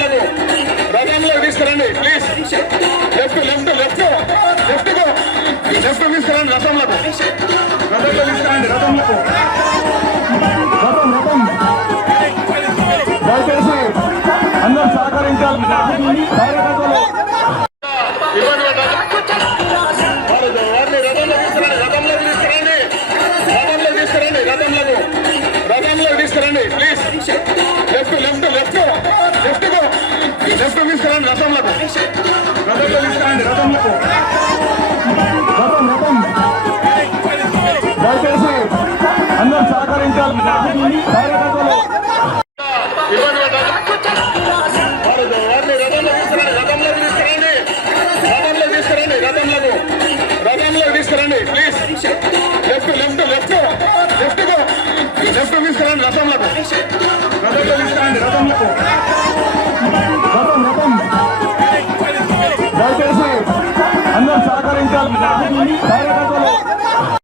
రథంలో రథంలో తీసుకురండి please left left left left left తీసుకురండి రథంలో రథంలో తీసుకురండి రథంలో రథం రథం దయచేసి అందరూ సహకరించాలి. తీసుకురండి please left left left left left తీసుకురండి రథంలో రథంలో తీసుకురండి రథంలో రథం రథం దయచేసి అందరూ సహకరించాలి కార్యకర్తలు left left left left left తీసుకురండి రథంలో రథంలో తీసుకురండి రథంలో రథం రథం దయచేసి అందరూ సహకరించాలి.